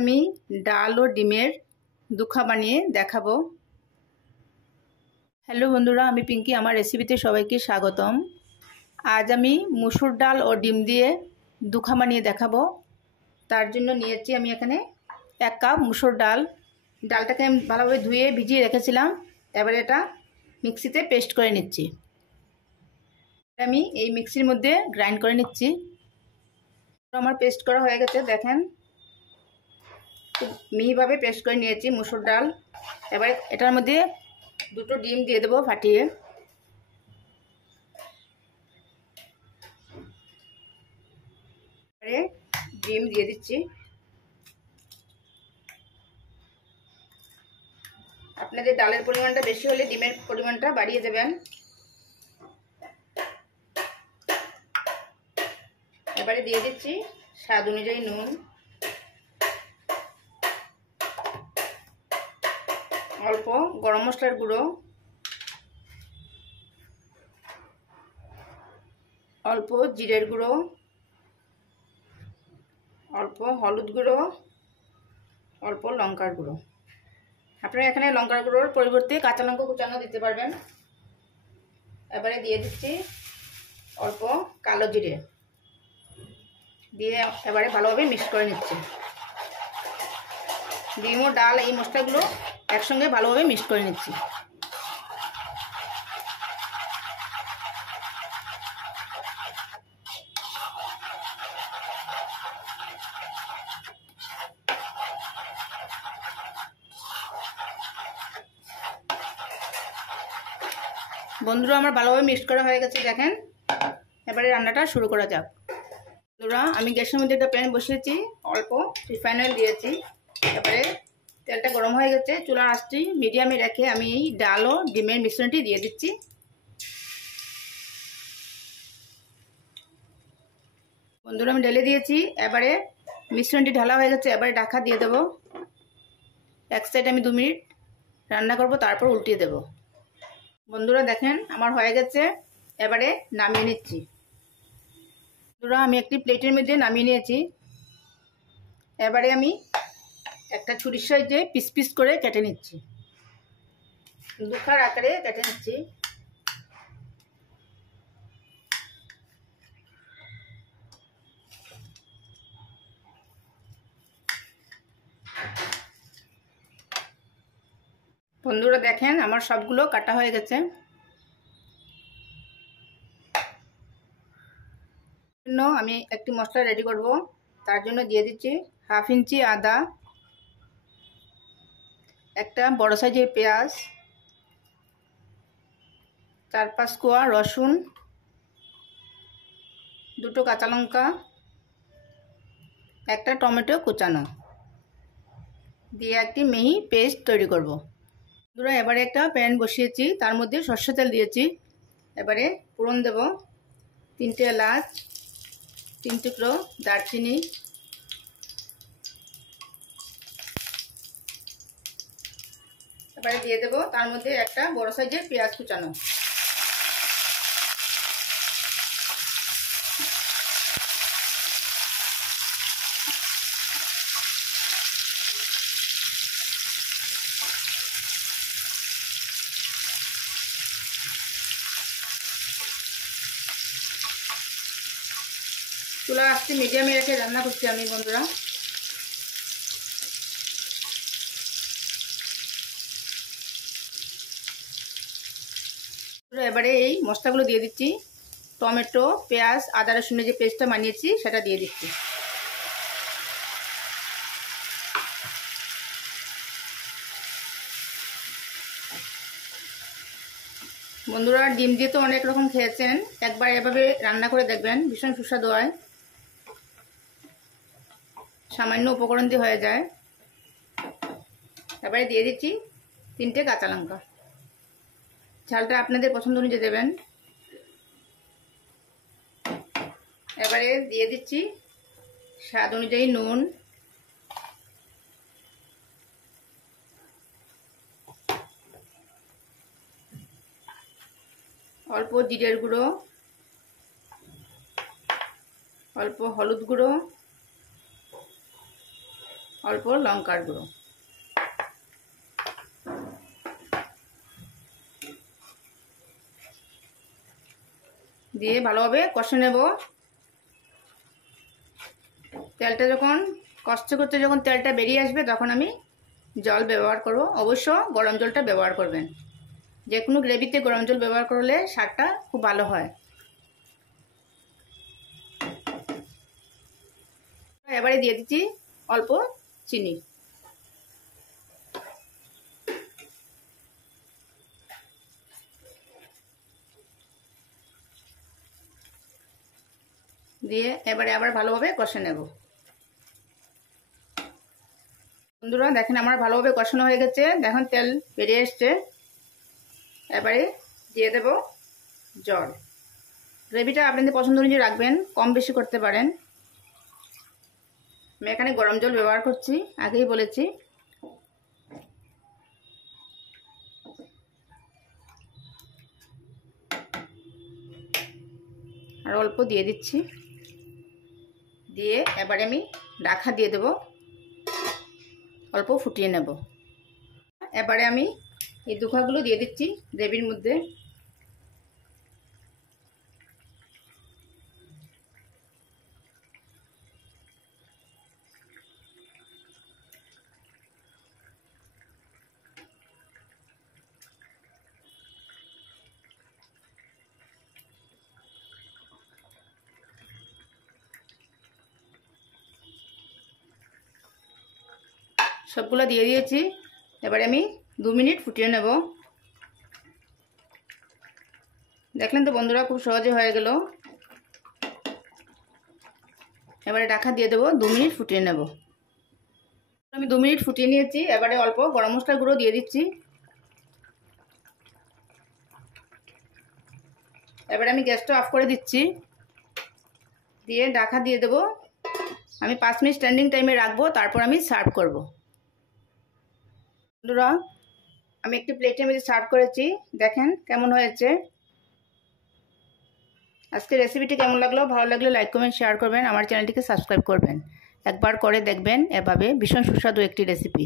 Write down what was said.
আমি ডাল ও ডিমের দুখা বানিয়ে দেখাবো। হ্যালো বন্ধুরা, আমি পিঙ্কি, আমার রেসিপিতে সবাইকে স্বাগতম। আজ আমি মুসুর ডাল ও ডিম দিয়ে দুখা বানিয়ে দেখাবো। তার জন্য নিয়েছি আমি এখানে 1 কাপ মুসুর ডাল। ডালটাকে আমি ভালোভাবে ধুয়ে ভিজিয়ে রেখেছিলাম। এবারে এটা মিক্সিতে পেস্ট করে নিচ্ছি। আমি এই মিক্সির মধ্যে গ্রাইন্ড করে নিচ্ছি। আমার পেস্ট করা হয়ে গেছে, দেখেন মিহিভাবে পেস্ট করে নিয়েছি মুসুর ডাল। এবার এটার মধ্যে 2টো ডিম দিয়ে দেবো ফাটিয়ে। এবারে ডিম দিয়ে দিচ্ছি। আপনাদের ডালের পরিমাণটা বেশি হলে ডিমের পরিমাণটা বাড়িয়ে দেবেন। এবারে দিয়ে দিচ্ছি স্বাদ অনুযায়ী নুন, অল্প গরম মশলার গুঁড়ো, অল্প জিরের গুঁড়ো, অল্প হলুদ গুঁড়ো, অল্প লঙ্কার গুঁড়ো। আপনারা এখানে লঙ্কার গুঁড়োর পরিবর্তে কাঁচা লঙ্কা কুচানো দিতে পারবেন। এবারে দিয়ে দিচ্ছি অল্প কালো জিরে দিয়ে এবারে ভালোভাবে মিক্স করে নিচ্ছি। ডিম ও ডাল এই মশলাগুলো একসঙ্গে ভালোভাবে মিক্স করে নিচ্ছি। বন্ধুরা, আমার ভালোভাবে মিক্স করা হয়ে গেছে, দেখেন। এবারে রান্নাটা শুরু করা যাক। বন্ধুরা, আমি গ্যাসের মধ্যে একটা প্যান বসিয়েছি, অল্প রিফাইন অয়েল দিয়েছি। এবারে তেলটা গরম হয়ে গেছে, চুলার আঁচটি মিডিয়ামে রেখে আমি এই ডাল ও ডিমের মিশ্রণটি দিয়ে দিচ্ছি। বন্ধুরা, আমি ঢেলে দিয়েছি। এবারে মিশ্রণটি ঢালা হয়ে গেছে, এবারে ঢাকা দিয়ে দেবো। এক সাইড আমি 2 মিনিট রান্না করব, তারপর উল্টিয়ে দেব। বন্ধুরা দেখেন আমার হয়ে গেছে, এবারে নামিয়ে নিচ্ছি। বন্ধুরা, আমি একটি প্লেটের মধ্যে নামিয়ে নিয়েছি। এবারে আমি একটা ছুরির সাহায্যে পিস পিস করে কেটে নিচ্ছি, দুখার আকারে কেটে নিচ্ছি। বন্ধুরা দেখেন আমার সবগুলো কাটা হয়ে গেছে। আমি একটি মশলা রেডি করব। তার জন্য দিয়ে দিচ্ছি 1/2 ইঞ্চি আদা, একটা বড় সাইজের পেঁয়াজ, 4-5 কোয়া রসুন, 2টো কাঁচা লঙ্কা, একটা টমেটো কুচানো দিয়ে একটি মিহি পেস্ট তৈরি করব। বন্ধুরা, এবারে একটা প্যান বসিয়েছি, তার মধ্যে সরষের তেল দিয়েছি। এবারে ফোড়ন দেব 3টে এলাচ, 3 টুকরো দারচিনি, এবারে দিয়ে দেব তার মধ্যে একটা বড় সাইজের পেঁয়াজ কুচানো। চুলা আঁচটি মিডিয়ামে রেখে রান্না করছি আমি। বন্ধুরা, এবারে এই মশলাগুলো দিয়ে দিচ্ছি। টমেটো, পেঁয়াজ, আদা রসুনের যে পেস্টটা বানিয়েছি সেটা দিয়ে দিচ্ছি। বন্ধুরা, ডিম দিয়ে তো অনেক রকম খেয়েছেন, একবার এভাবে রান্না করে দেখবেন, ভীষণ সুস্বাদু হয়। সামান্য উপকরণ দিয়ে হয়ে যায়। এবারে দিয়ে দিচ্ছি 3টে কাঁচা লঙ্কা। ঝালটা আপনাদের পছন্দ অনুযায়ী দেবেন। এবারে দিয়ে দিচ্ছি স্বাদ অনুযায়ী নুন, অল্প জিরের গুঁড়ো, অল্প হলুদ গুঁড়ো, অল্প লঙ্কার গুঁড়ো, দিয়ে ভালোভাবে কষে নেব। তেলটা যখন কষতে করতে যখন তেলটা বেরিয়ে আসবে তখন আমি জল ব্যবহার করব। অবশ্য গরম জলটা ব্যবহার করবেন, যে কোনো গ্রেভিতে গরম জল ব্যবহার করলে স্বাদটা খুব ভালো হয়। এবারে দিয়ে দিচ্ছি অল্প চিনি, দিয়ে এবারে আবার ভালোভাবে কষে নেব। বন্ধুরা দেখেন আমার ভালোভাবে কষানো হয়ে গেছে, দেখুন তেল বেরিয়ে এসছে। এবারে দিয়ে দেব জল। গ্রেভিটা আপনাদের পছন্দ অনুযায়ী রাখবেন, কম বেশি করতে পারেন। আমি এখানে গরম জল ব্যবহার করছি, আগেই বলেছি। আর অল্প দিয়ে দিচ্ছি, দিয়ে এবারে আমি ঢাকা দিয়ে দেব, অল্প ফুটিয়ে নেব। এবারে আমি এই দুখাগুলো দিয়ে দিচ্ছি গ্রেভির মধ্যে। সবগুলো দিয়ে দিয়েছি, এবারে আমি 2 মিনিট ফুটিয়ে নেব। দেখলেন তো বন্ধুরা, খুব সহজে হয়ে গেল। এবারে ঢাকা দিয়ে দেবো, 2 মিনিট ফুটিয়ে নেব। আমি 2 মিনিট ফুটিয়ে নিয়েছি, এবারে অল্প গরম মশলার গুঁড়ো দিয়ে দিচ্ছি। এবারে আমি গ্যাসটা অফ করে দিচ্ছি, দিয়ে ঢাকা দিয়ে দেবো। আমি 5 মিনিট স্ট্যান্ডিং টাইমে রাখবো, তারপর আমি সার্ভ করব। বন্ধুরা আমি একটি প্লেটের মধ্যে সার্ভ করেছি, দেখেন কেমন হয়েছে। আজকের রেসিপিটি কেমন লাগলো, ভালো লাগলে লাইক কমেন্ট শেয়ার করবেন, আমার চ্যানেলটিকে সাবস্ক্রাইব করবেন। একবার করে দেখবেন, এভাবে ভীষণ সুস্বাদু একটি রেসিপি।